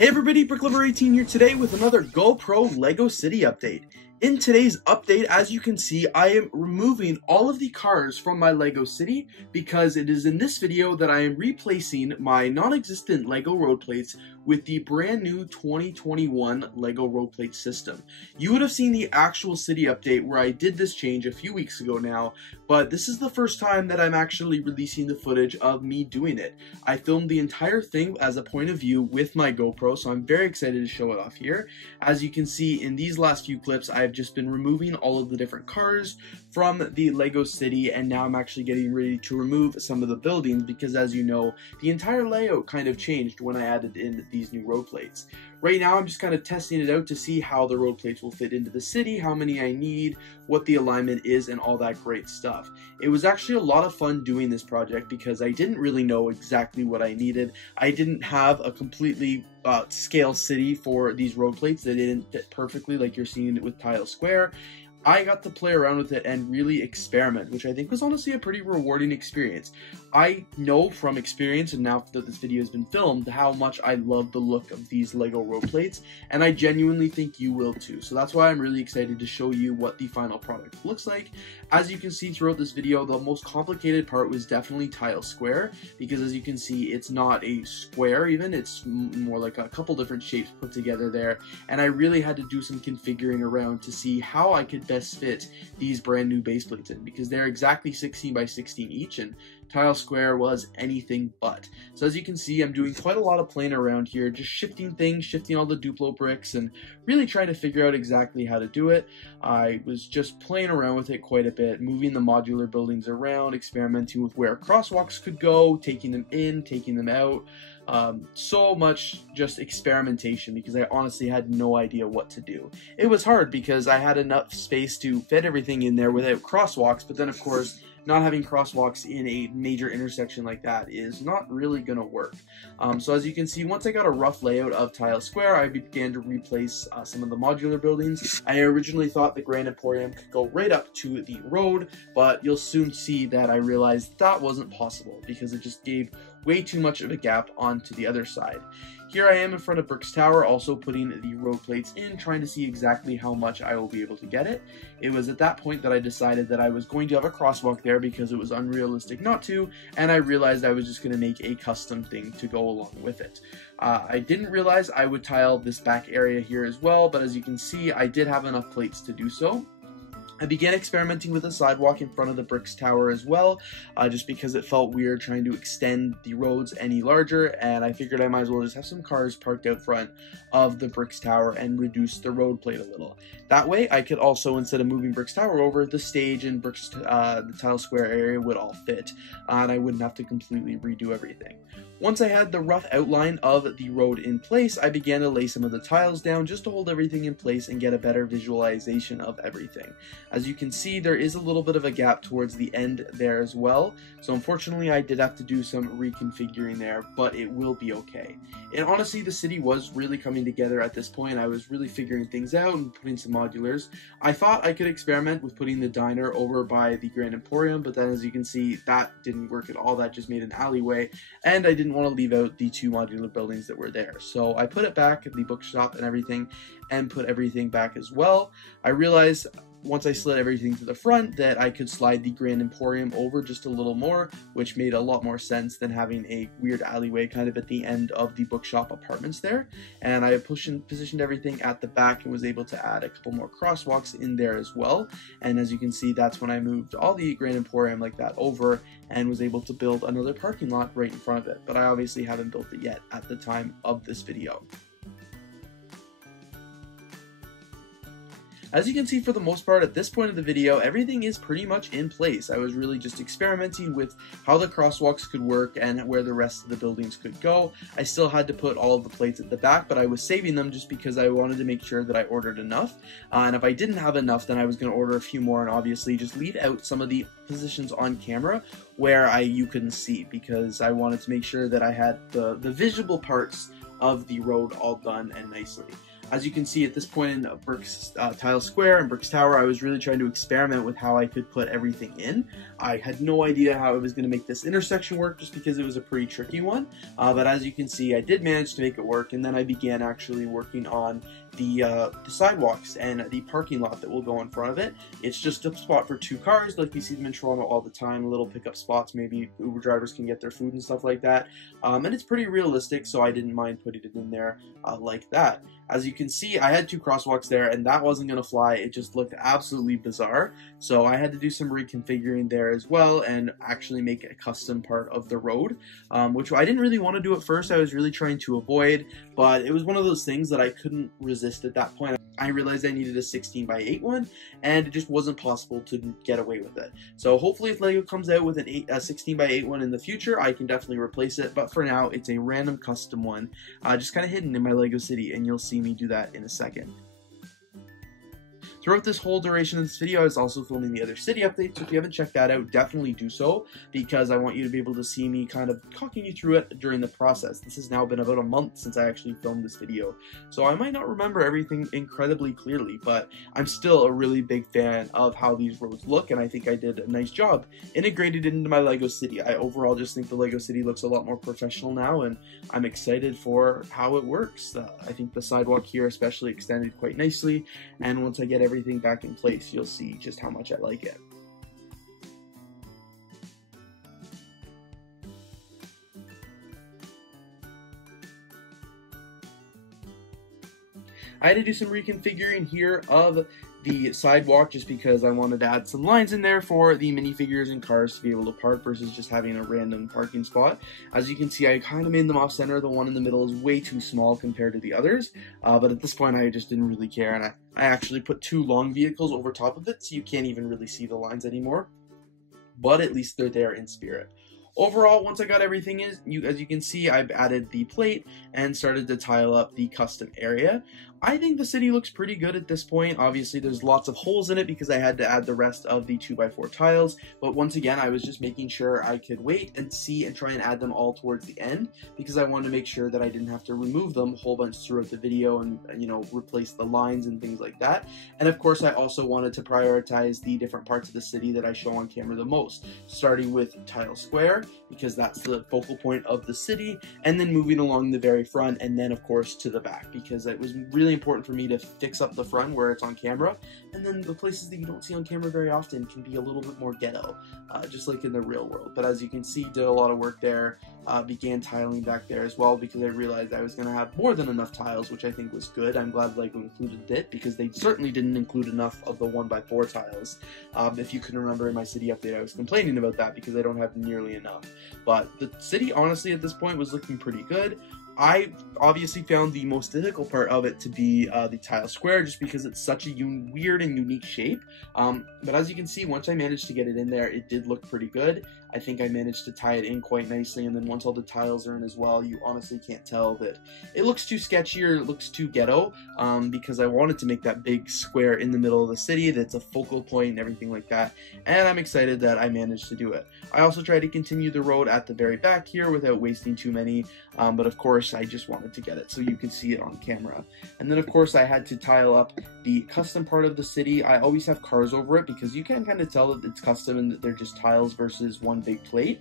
Hey everybody, BrickLover18 here today with another GoPro Lego City update. In today's update, as you can see, I am removing all of the cars from my Lego City because it is in this video that I am replacing my non-existent Lego road plates with the brand new 2021 Lego road plate system. You would have seen the actual city update where I did this change a few weeks ago now, but this is the first time that I'm actually releasing the footage of me doing it. I filmed the entire thing as a point of view with my GoPro, so I'm very excited to show it off here. As you can see in these last few clips, I've just been removing all of the different cars from the Lego City, and now I'm actually getting ready to remove some of the buildings because, as you know, the entire layout kind of changed when I added in these new road plates. Right now I'm just kind of testing it out to see how the road plates will fit into the city, how many I need, what the alignment is, and all that great stuff. It was actually a lot of fun doing this project because I didn't really know exactly what I needed. I didn't have a completely scale city for these road plates. They didn't fit perfectly like you're seeing it with Tile Square. I got to play around with it and really experiment, which I think was honestly a pretty rewarding experience. I know from experience, and now that this video has been filmed, how much I love the look of these Lego road plates, and I genuinely think you will too. So that's why I'm really excited to show you what the final product looks like. As you can see throughout this video, the most complicated part was definitely Tile Square, because as you can see, it's not a square even, it's more like a couple different shapes put together there, and I really had to do some configuring around to see how I could best fit these brand new base plates in, because they're exactly 16 by 16 each, and Tile Square was anything but. So as you can see, I'm doing quite a lot of playing around here, just shifting things, shifting all the Duplo bricks, and really trying to figure out exactly how to do it. I was just playing around with it quite a bit, moving the modular buildings around, experimenting with where crosswalks could go, taking them in, taking them out. So much just experimentation because I honestly had no idea what to do. It was hard because I had enough space to fit everything in there without crosswalks, but then of course not having crosswalks in a major intersection like that is not really gonna work. So as you can see, once I got a rough layout of Tile Square, I began to replace some of the modular buildings. I originally thought the Grand Emporium could go right up to the road, but you'll soon see that I realized that wasn't possible because it just gave way too much of a gap onto the other side. Here I am in front of Brick's Tower, also putting the road plates in, trying to see exactly how much I will be able to get it. It was at that point that I decided that I was going to have a crosswalk there because it was unrealistic not to, and I realized I was just going to make a custom thing to go along with it. I didn't realize I would tile this back area here as well, but as you can see, I did have enough plates to do so. I began experimenting with a sidewalk in front of the Brick's Tower as well, just because it felt weird trying to extend the roads any larger, and I figured I might as well just have some cars parked out front of the Brick's Tower and reduce the road plate a little. That way, I could also, instead of moving Brick's Tower over, the stage and the Tile Square area would all fit, and I wouldn't have to completely redo everything. Once I had the rough outline of the road in place, I began to lay some of the tiles down just to hold everything in place and get a better visualization of everything. As you can see, there is a little bit of a gap towards the end there as well, so unfortunately I did have to do some reconfiguring there, but it will be okay. And honestly, the city was really coming together at this point. I was really figuring things out and putting some modulars. I thought I could experiment with putting the diner over by the Grand Emporium, but then as you can see, that didn't work at all. That just made an alleyway, and I didn't want to leave out the two modular buildings that were there. So I put it back at the bookshop and everything, and put everything back as well. I realized once I slid everything to the front that I could slide the Grand Emporium over just a little more, which made a lot more sense than having a weird alleyway kind of at the end of the bookshop apartments there. And I positioned everything at the back and was able to add a couple more crosswalks in there as well. And as you can see, that's when I moved all the Grand Emporium like that over and was able to build another parking lot right in front of it. But I obviously haven't built it yet at the time of this video. As you can see, for the most part, at this point of the video, everything is pretty much in place. I was really just experimenting with how the crosswalks could work and where the rest of the buildings could go. I still had to put all of the plates at the back, but I was saving them just because I wanted to make sure that I ordered enough. And if I didn't have enough, then I was going to order a few more and obviously just leave out some of the positions on camera where you couldn't see, because I wanted to make sure that I had the visible parts of the road all done and nicely. As you can see at this point in Bricks Tile Square and Bricks Tower, I was really trying to experiment with how I could put everything in. I had no idea how I was going to make this intersection work just because it was a pretty tricky one, but as you can see, I did manage to make it work, and then I began actually working on the sidewalks and the parking lot that will go in front of it. It's just a spot for 2 cars, like you see them in Toronto all the time, little pickup spots, maybe Uber drivers can get their food and stuff like that, and it's pretty realistic, so I didn't mind putting it in there like that. As you can see, I had 2 crosswalks there, and that wasn't going to fly. It just looked absolutely bizarre, so I had to do some reconfiguring there as well and actually make a custom part of the road, which I didn't really want to do at first. I was really trying to avoid, but it was one of those things that I couldn't resist at that point. I realized I needed a 16x8 one, and it just wasn't possible to get away with it. So hopefully if LEGO comes out with a 16x8 one in the future, I can definitely replace it, but for now, it's a random custom one, just kind of hidden in my LEGO city, and you'll see me do that in a second. Throughout this whole duration of this video, I was also filming the other city updates, so if you haven't checked that out, definitely do so, because I want you to be able to see me kind of talking you through it during the process. This has now been about a month since I actually filmed this video, so I might not remember everything incredibly clearly, but I'm still a really big fan of how these roads look, and I think I did a nice job integrated into my LEGO city. I overall just think the LEGO city looks a lot more professional now, and I'm excited for how it works. I think the sidewalk here especially extended quite nicely, and once I get everything back in place, you'll see just how much I like it. I had to do some reconfiguring here of the sidewalk just because I wanted to add some lines in there for the minifigures and cars to be able to park versus just having a random parking spot. As you can see, I kind of made them off center. The one in the middle is way too small compared to the others, but at this point I just didn't really care, and I actually put 2 long vehicles over top of it so you can't even really see the lines anymore, but at least they're there in spirit. Overall, once I got everything as you can see, I've added the plate and started to tile up the custom area. I think the city looks pretty good at this point. Obviously, there's lots of holes in it because I had to add the rest of the 2x4 tiles, but once again, I was just making sure I could wait and see and try and add them all towards the end because I wanted to make sure that I didn't have to remove them a whole bunch throughout the video and, you know, replace the lines and things like that. And of course, I also wanted to prioritize the different parts of the city that I show on camera the most, starting with Tile Square because that's the focal point of the city, and then moving along the very front, and then of course to the back because it was really important for me to fix up the front where it's on camera, and then the places that you don't see on camera very often can be a little bit more ghetto, just like in the real world. But as you can see, did a lot of work there, began tiling back there as well because I realized I was going to have more than enough tiles, which I think was good. I'm glad LEGO included it because they certainly didn't include enough of the 1x4 tiles. If you can remember in my city update, I was complaining about that because I don't have nearly enough. But the city, honestly, at this point was looking pretty good. I obviously found the most difficult part of it to be the tile square, just because it's such a weird and unique shape. But as you can see, once I managed to get it in there, it did look pretty good. I think I managed to tie it in quite nicely, and then once all the tiles are in as well, you honestly can't tell that it looks too sketchy or it looks too ghetto, because I wanted to make that big square in the middle of the city that's a focal point and everything like that, and I'm excited that I managed to do it. I also tried to continue the road at the very back here without wasting too many, but of course I just wanted to get it so you could see it on camera. And then of course I had to tile up the custom part of the city. I always have cars over it because you can kind of tell that it's custom and that they're just tiles versus one big plate,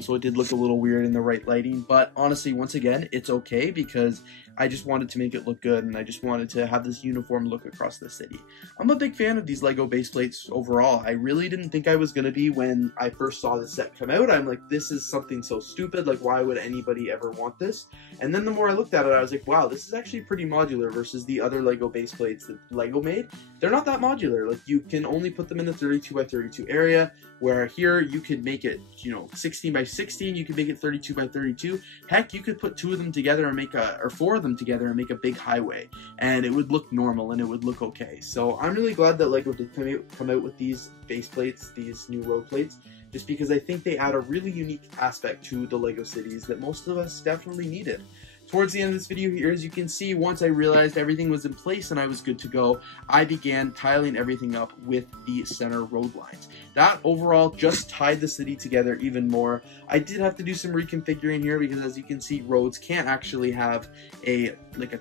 so it did look a little weird in the right lighting, but honestly, once again, it's okay because I just wanted to make it look good and I just wanted to have this uniform look across the city. I'm a big fan of these LEGO base plates overall. I really didn't think I was going to be when I first saw the set come out. I'm like, this is something so stupid, like why would anybody ever want this? And then the more I looked at it, I was like, wow, this is actually pretty modular versus the other LEGO base plates that LEGO made. They're not that modular. Like, you can only put them in a 32x32 area, where here you could make it, 16x16, you could make it 32x32. Heck, you could put 2 of them together and make or 4 of them together and make a big highway, and it would look normal and it would look okay. So I'm really glad that LEGO did come out with these base plates, these new road plates, just because I think they add a really unique aspect to the LEGO cities that most of us definitely needed. Towards the end of this video here, as you can see, once I realized everything was in place and I was good to go, I began tiling everything up with the center road lines. That overall just tied the city together even more. I did have to do some reconfiguring here because, as you can see, roads can't actually have a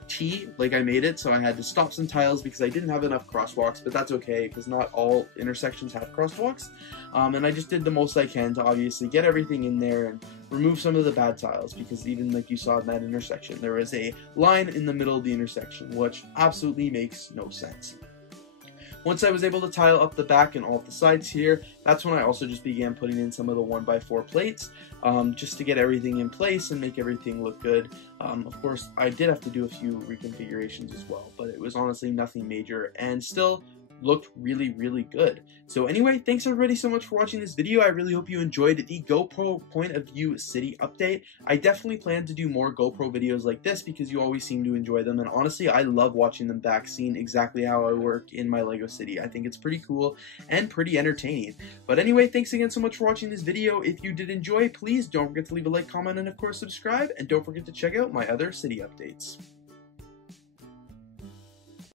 T like I made it, so I had to stop some tiles because I didn't have enough crosswalks, but that's okay because not all intersections have crosswalks. And I just did the most I can to obviously get everything in there and remove some of the bad tiles, because even like you saw in that intersection, there was a line in the middle of the intersection, which absolutely makes no sense. Once I was able to tile up the back and all of the sides here, that's when I also just began putting in some of the 1x4 plates, just to get everything in place and make everything look good. Of course, I did have to do a few reconfigurations as well, but it was honestly nothing major and still looked really, really good. So anyway, thanks everybody so much for watching this video. I really hope you enjoyed the GoPro point of view city update. I definitely plan to do more GoPro videos like this because you always seem to enjoy them, and honestly, I love watching them back, seeing exactly how I work in my Lego city. I think it's pretty cool and pretty entertaining. But anyway, thanks again so much for watching this video. If you did enjoy, please don't forget to leave a like, comment, and of course subscribe, and don't forget to check out my other city updates.